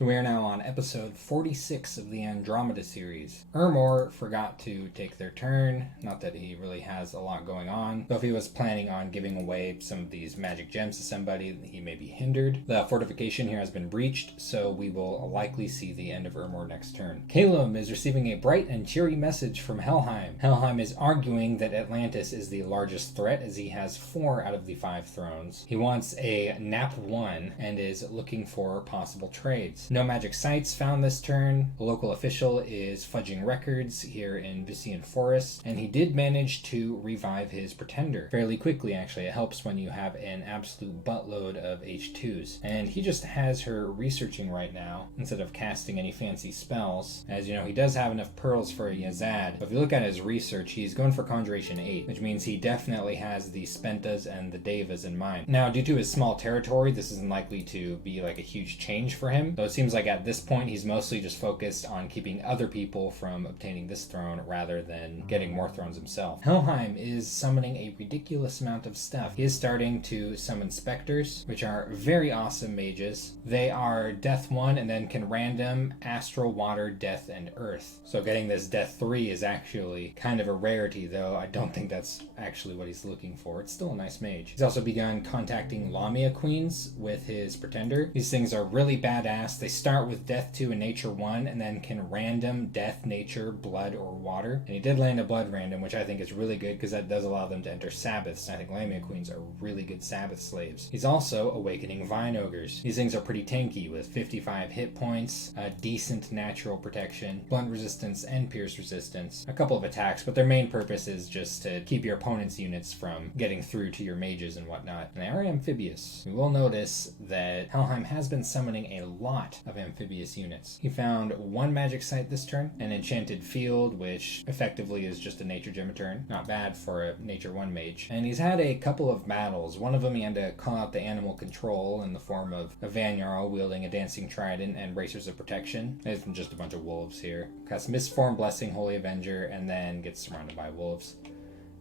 So we are now on episode 46 of the Andromeda series. Ermor forgot to take their turn, not that he really has a lot going on, though if he was planning on giving away some of these magic gems to somebody, he may be hindered. The fortification here has been breached, so we will likely see the end of Ermor next turn. Helheim is receiving a bright and cheery message from Helheim. Helheim is arguing that Atlantis is the largest threat as he has 4 out of the 5 thrones. He wants a nap 1 and is looking for possible trades. No magic sites found this turn. The local official is fudging records here in Visean Forest, and he did manage to revive his pretender fairly quickly, actually. It helps when you have an absolute buttload of H2s. And he just has her researching right now instead of casting any fancy spells. As you know, he does have enough pearls for a Yazad, but if you look at his research, he's going for Conjuration 8, which means he definitely has the Spentas and the Devas in mind. Now, due to his small territory, this isn't likely to be like a huge change for him, though it seems like at this point he's mostly just focused on keeping other people from obtaining this throne rather than getting more thrones himself. Helheim is summoning a ridiculous amount of stuff. He is starting to summon specters, which are very awesome mages. They are death 1 and then can random astral, water, death, and earth. So getting this death 3 is actually kind of a rarity, though I don't think that's actually what he's looking for. It's still a nice mage. He's also begun contacting Lamia queens with his pretender. These things are really badass. They start with death 2 and nature 1 and then can random death, nature, blood, or water. And he did land a blood random, which I think is really good because that does allow them to enter Sabbaths. And I think Lamia queens are really good Sabbath slaves. He's also awakening vine ogres. These things are pretty tanky with 55 hit points, a decent natural protection, blunt resistance, and pierce resistance, a couple of attacks, but their main purpose is just to keep your opponent's units from getting through to your mages and whatnot. And they are amphibious. We will notice that Helheim has been summoning a lot of amphibious units. He found 1 magic site this turn, an enchanted field, which effectively is just a nature gem a turn. Not bad for a nature 1 mage. And he's had a couple of battles. One of them he had to call out the animal control in the form of a Vanyarl wielding a dancing trident and bracers of protection. It's just a bunch of wolves here. Casts Misform Blessing, Holy Avenger, and then gets surrounded by wolves.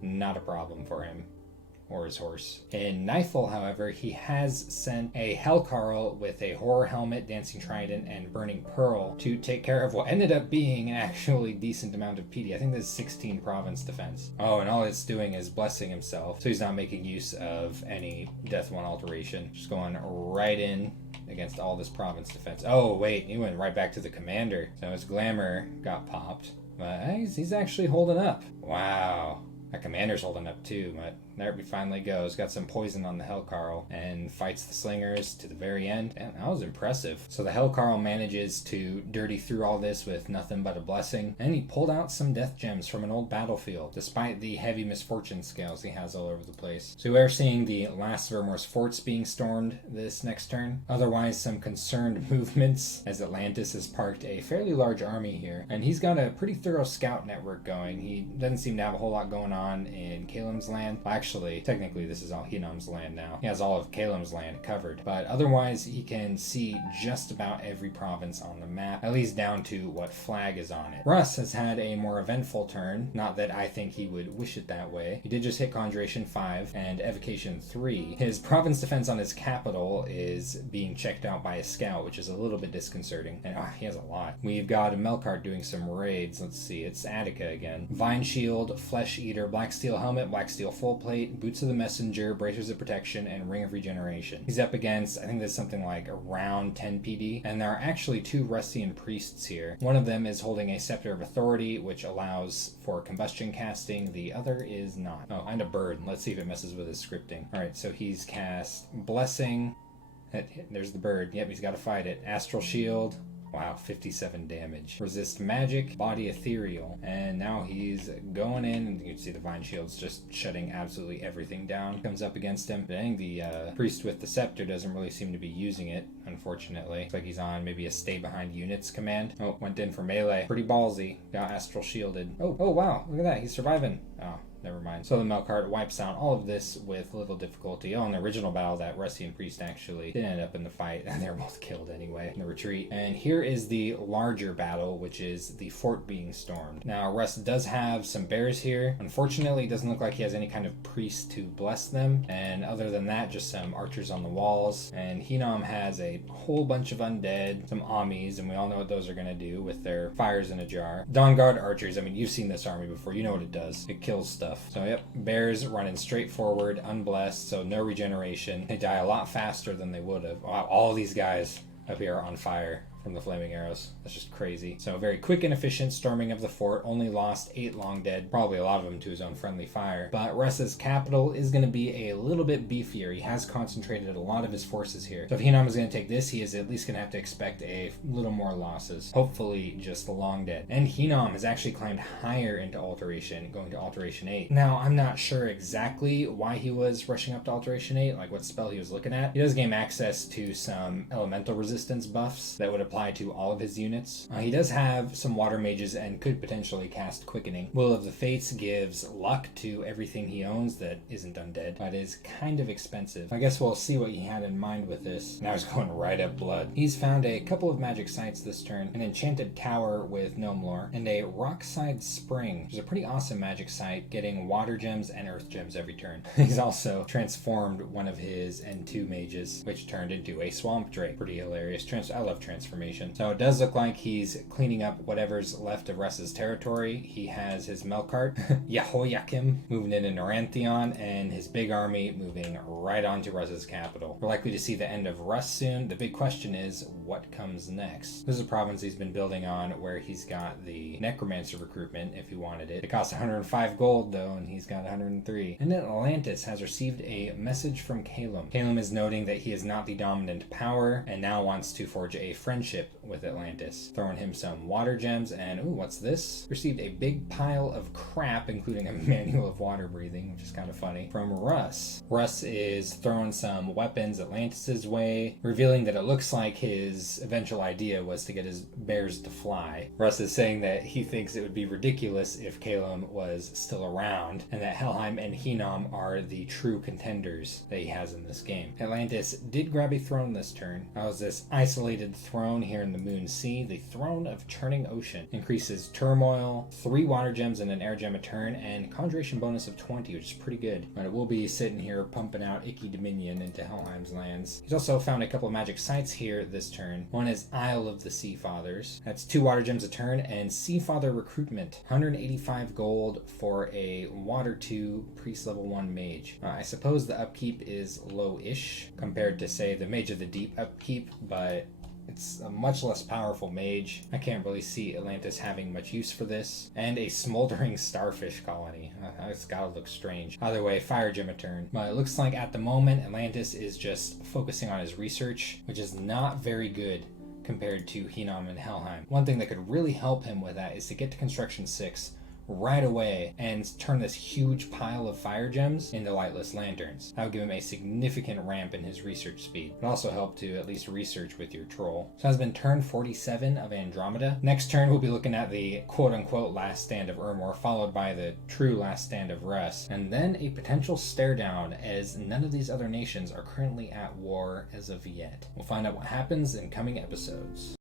Not a problem for him. Or his horse. In Nightfall, however, he has sent a Hellcarl with a Horror Helmet, Dancing Trident, and Burning Pearl to take care of what ended up being an actually decent amount of PD. I think there's 16 province defense. Oh, and all it's doing is blessing himself, so he's not making use of any Death 1 alteration. Just going right in against all this province defense. Oh, wait, he went right back to the commander. So his glamour got popped, but he's actually holding up. Wow. That commander's holding up too, but there he finally goes. Got some poison on the Hellcarl and fights the slingers to the very end. And that was impressive. So the Hellcarl manages to dirty through all this with nothing but a blessing. And he pulled out some death gems from an old battlefield, despite the heavy misfortune scales he has all over the place. So we are seeing the last of Ermor's forts being stormed this next turn. Otherwise, some concerned movements as Atlantis has parked a fairly large army here. And he's got a pretty thorough scout network going. He doesn't seem to have a whole lot going on in Kalem's land. Actually, technically this is all Henom's land now. He has all of Kalem's land covered, but otherwise he can see just about every province on the map, at least down to what flag is on it. Russ has had a more eventful turn, not that I think he would wish it that way. He did just hit Conjuration 5 and Evocation 3. His province defense on his capital is being checked out by a scout, which is a little bit disconcerting. And he has a lot. We've got a Melkart doing some raids. Let's see, it's Attica again. Vine Shield, Flesh Eater, Black Steel Helmet, Black Steel Full Plate, Boots of the Messenger, Bracers of Protection, and Ring of Regeneration. He's up against, I think there's something like around 10 PD, and there are actually 2 Rustian priests here. One of them is holding a Scepter of Authority, which allows for combustion casting. The other is not. Oh, and a bird. Let's see if it messes with his scripting. Alright, so he's cast Blessing. There's the bird. Yep, he's got to fight it. Astral Shield. Wow, 57 damage. Resist magic, body ethereal. And now he's going in, and you can see the Vine Shield's just shutting absolutely everything down. Comes up against him. But I think the priest with the scepter doesn't really seem to be using it, unfortunately. Looks like he's on maybe a stay behind units command. Oh, went in for melee. Pretty ballsy. Got astral shielded. Oh wow, look at that. He's surviving. Oh, never mind. So the Melkart wipes out all of this with little difficulty. Oh, in the original battle, that Russian priest actually did end up in the fight, and they're both killed anyway in the retreat. And here is the larger battle, which is the fort being stormed. Now, Russ does have some bears here. Unfortunately, it doesn't look like he has any kind of priest to bless them. And other than that, just some archers on the walls. And Henom has a whole bunch of undead, some Amis, and we all know what those are going to do with their fires in a jar. Dawn Guard archers, I mean, you've seen this army before. You know what it does. It kills stuff. So, yep, bears running straight forward, unblessed, so no regeneration. They die a lot faster than they would have. Wow, all these guys up here are on fire from the flaming arrows. That's just crazy. So very quick and efficient storming of the fort. Only lost 8 long dead, probably a lot of them to his own friendly fire. But Russ's capital is going to be a little bit beefier. He has concentrated a lot of his forces here. So if Henom is going to take this, he is at least going to have to expect a little more losses. Hopefully just the long dead. And Henom has actually climbed higher into Alteration, going to Alteration 8. Now, I'm not sure exactly why he was rushing up to Alteration 8, like what spell he was looking at. He does gain access to some elemental resistance buffs that would apply to all of his units. He does have some water mages and could potentially cast Quickening. Will of the Fates gives luck to everything he owns that isn't undead, but is kind of expensive. I guess we'll see what he had in mind with this. Now he's going right up blood. He's found a couple of magic sites this turn, an enchanted tower with gnome lore, and a rockside spring, which is a pretty awesome magic site, getting water gems and earth gems every turn. He's also transformed one of his N2 mages, which turned into a swamp drake. Pretty hilarious. I love transformation. So it does look like he's cleaning up whatever's left of Russ's territory. He has his Melkart, Yahoyakim, moving into Narantheon, and his big army moving right onto Russ's capital. We're likely to see the end of Russ soon. The big question is, what comes next? This is a province he's been building on where he's got the Necromancer recruitment if he wanted it. It costs 105 gold though, and he's got 103. And then Atlantis has received a message from Calum. Calum is noting that he is not the dominant power and now wants to forge a friendship with Atlantis. Throwing him some water gems, and ooh, what's this? Received a big pile of crap, including a manual of water breathing, which is kind of funny, from Russ. Russ is throwing some weapons Atlantis's way, revealing that it looks like his eventual idea was to get his bears to fly. Russ is saying that he thinks it would be ridiculous if Calum was still around, and that Helheim and Henom are the true contenders that he has in this game. Atlantis did grab a throne this turn. That was this isolated throne here in the Moon Sea, the Throne of Churning Ocean. Increases turmoil, 3 water gems and an air gem a turn, and conjuration bonus of 20, which is pretty good. But it will be sitting here pumping out icky dominion into Helheim's lands. He's also found a couple of magic sites here this turn. One is Isle of the Sea Fathers. That's 2 water gems a turn, and Sea Father recruitment. 185 gold for a water 2 priest level 1 mage. I suppose the upkeep is low-ish compared to, say, the Mage of the Deep upkeep, but it's a much less powerful mage. I can't really see Atlantis having much use for this. And a smoldering starfish colony. It's gotta look strange. Either way, fire gem a turn. But it looks like at the moment, Atlantis is just focusing on his research, which is not very good compared to Henom and Helheim. One thing that could really help him with that is to get to Construction 6 right away and turn this huge pile of fire gems into lightless lanterns. That would give him a significant ramp in his research speed. It also help to at least research with your troll. So that's been turn 47 of Andromeda. Next turn we'll be looking at the quote-unquote last stand of Urmor, followed by the true last stand of Russ, and then a potential stare down, as none of these other nations are currently at war as of yet. We'll find out what happens in coming episodes.